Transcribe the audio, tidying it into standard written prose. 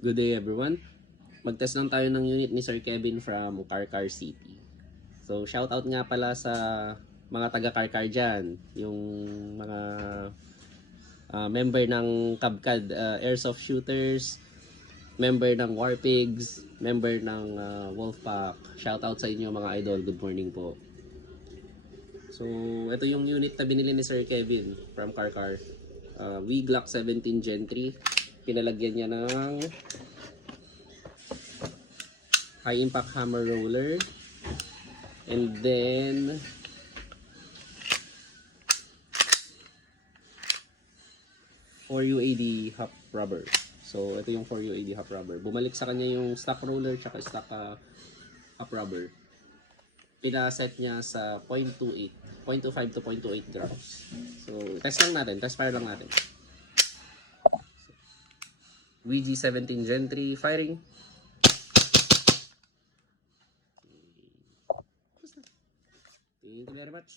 Good day everyone. Mag-test lang tayo ng unit ni Sir Kevin from Car City. So shoutout nga pala sa mga taga Car dyan, yung mga member ng Kabkad Airsoft Shooters, member ng Warpigs, member ng Wolfpack. Shoutout sa inyo mga idol. Good morning po. So ito yung unit na binili ni Sir Kevin from Car. WE Glock 17 Gen 3. Pinalagyan niya ng high impact hammer roller, and then for UAD hop rubber. So ito yung for UAD hop rubber. Bumalik sa kanya yung stock roller tsaka stock hop rubber. Pinaset niya sa 0.28, 0.25 to 0.28 grams. So test lang natin, test fire lang natin. WG 17 Gen 3 firing. Thank you very much.